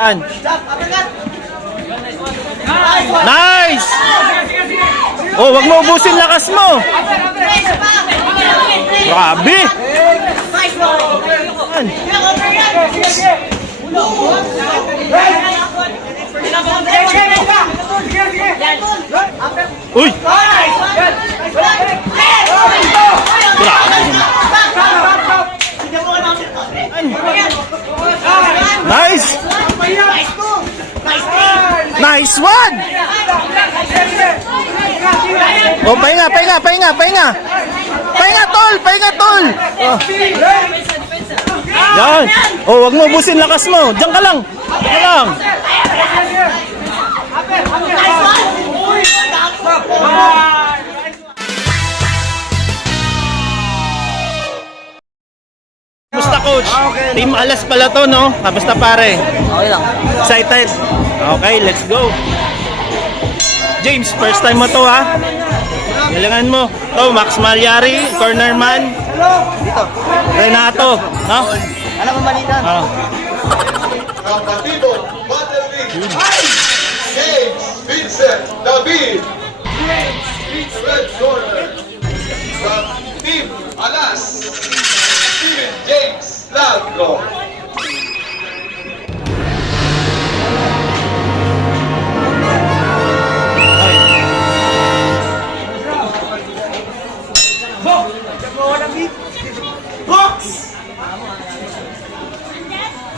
Yan. Nice! Oh, wag mo ubusin lakas mo. Grabe. Yan. Uy! Nice! Nice one! Oh, pahinga, pahinga, pahinga, pahinga! Pahinga, tol! Pahinga, tol! Oh. Yan! Oh, wag mo ubusin lakas mo! Diyan ka lang! Diyan ka lang! Kamusta, coach? Team Alas pala to, no? Kamusta, pare? Okay lang. Excited? Okay, let's go! James, first time mo to, ha? Galangan mo. To, Max Malyari, corner man. Dito. Renato, no? Alam mo balita? Kapatibo, Battlefield, James Vincent David, Red Corner, from Team Alas, Steven James Ladro.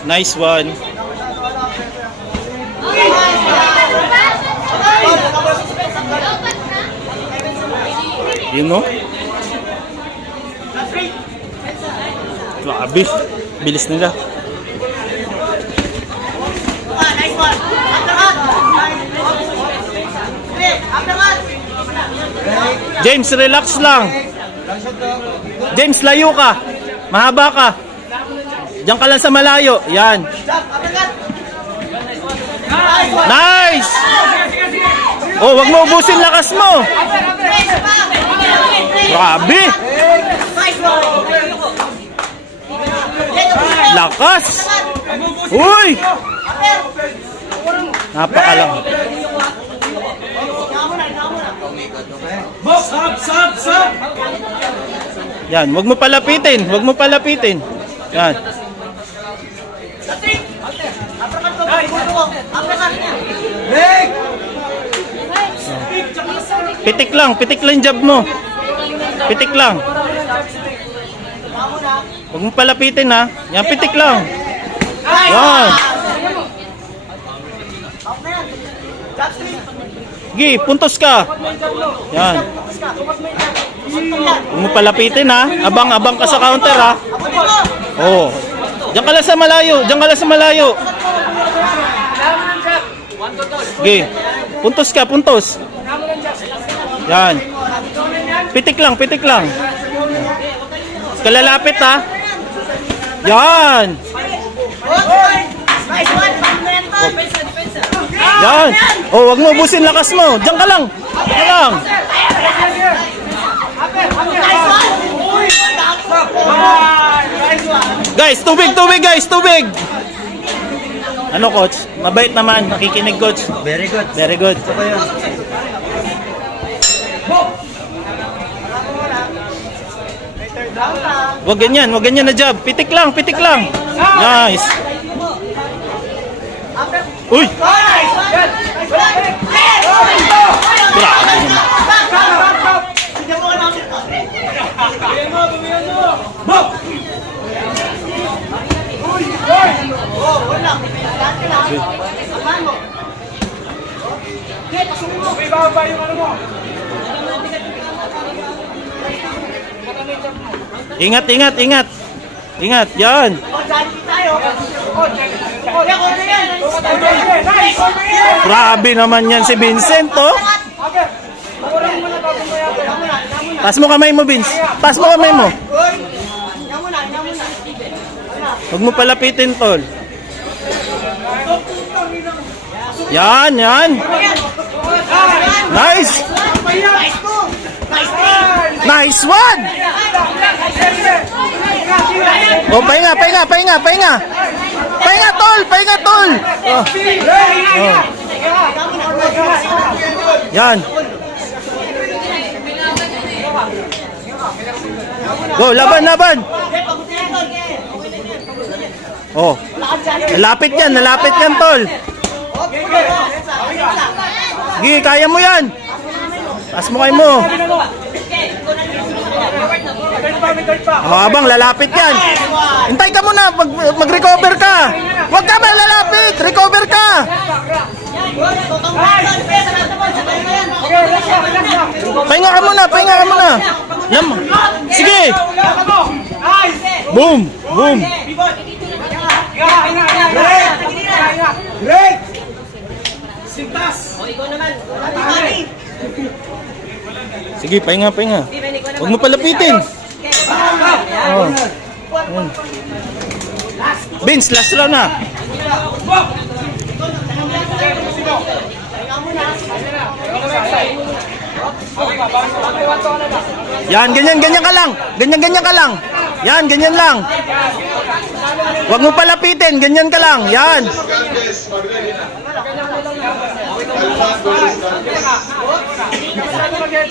Nice one. You know? Grabe. Bilis nila. James, relax lang. James, layo ka. Mahaba ka. Diyan ka lang sa malayo. Yan. Nice! Oh, wag mo ubusin lakas mo. Grabe. Lakas. Uy! Napakalang. Yan, wag mo palapitin. Wag mo palapitin. Yan. Pitik lang yung jab mo. Pitik lang. Huwag mo palapitin, ha. Yan, pitik lang. Yan. Gi, puntos ka. Yan. Huwag mo palapitin, ha. Abang-abang ka sa counter, ha. Oh. Diyan ka lang sa malayo. Diyan ka lang sa malayo. Gi, puntos ka, puntos. Yan. Pitik lang, pitik lang. Kalalapit, ha. Yan. Yan. Oh, wag mo ubusin lakas mo. Diyan ka lang. Diyan ka lang. Guys, tubig, tubig, guys, tubig. Ano, coach? Mabait naman. Nakikinig, coach. Very good. Very good. Ito ba yun? Wag ganyan na jab. Pitik lang, pitik lang. Nice. Uy! Grabe naman. Ingat, ingat, ingat. Ingat, yan. Grabe naman yan si Vincent, oh. Taas mo kamay mo, Vince. Taas mo kamay mo. Huwag mo palapitin, tol. Yan, yan. Nice. Nice one. Oh, pahinga, pahinga, pahinga, pahinga. Pahinga, tol! Pahinga, tol! Oh. Yan. Go, laban, laban! Oh. Nalapit yan, tol. Sige, kaya mo yan. Taas mo kayo mo. Habang lalapit yan. Hintay ka muna, mag-recover ka. Huwag ka malalapit, recover ka. Pahinga ka muna, pahinga ka muna. Sige. Boom, boom. Break! Sintas! O, ikaw naman. Sige, pahinga, pahinga. Huwag mo palapitin. Oh. Vince, last round na. Yan, ganyan ka lang. Ganyan ka lang. Yan, ganyan lang. Huwag mo palapitin, ganyan ka lang. Yan. Galvez, mag-ready na. Alphonse versus Galvez.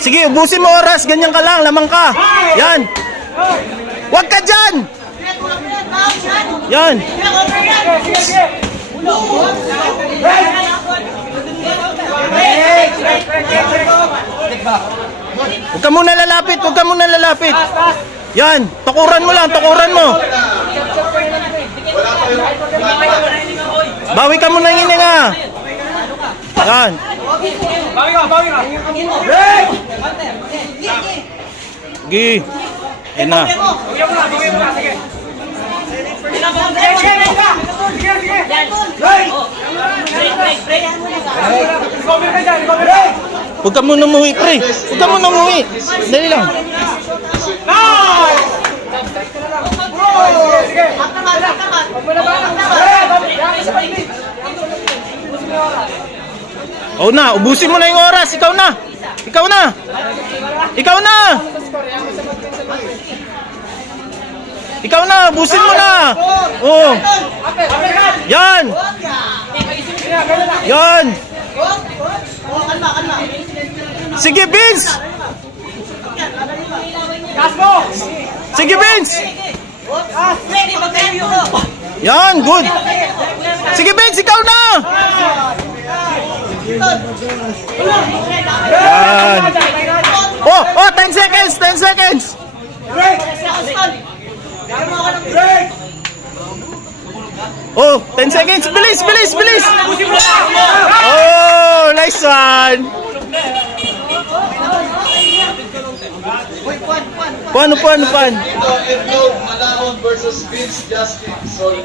Sige, ubusin mo oras, ganyan ka lang, lamang ka. Yan. Huwag ka dyan. Yan. Huwag ka muna lalapit, huwag ka muna lalapit. Yan, tukuran mo lang, tukuran mo. Wala pa yung Bawi ka muna ng hininga. Yan. Sige. Yan na. Huwag ka muna umuwi, pre. Huwag ka muna umuwi. Dali lang. Oh na, ubusin mo na yung oras. Ikaw na. Ikaw na. Ikaw na. Ikaw na, ubusin mo na. Oh. Yan. Yan. Sige, Vince. Sige, Vince. Yan, good. Sige, Vince, ikaw na. Yan. Oh, 10 seconds, 10 seconds. Oh, 10 seconds. Bilis, bilis, bilis. Oh, nice one. Puan. Ito, Edlog Malahon versus Vince Justin. So,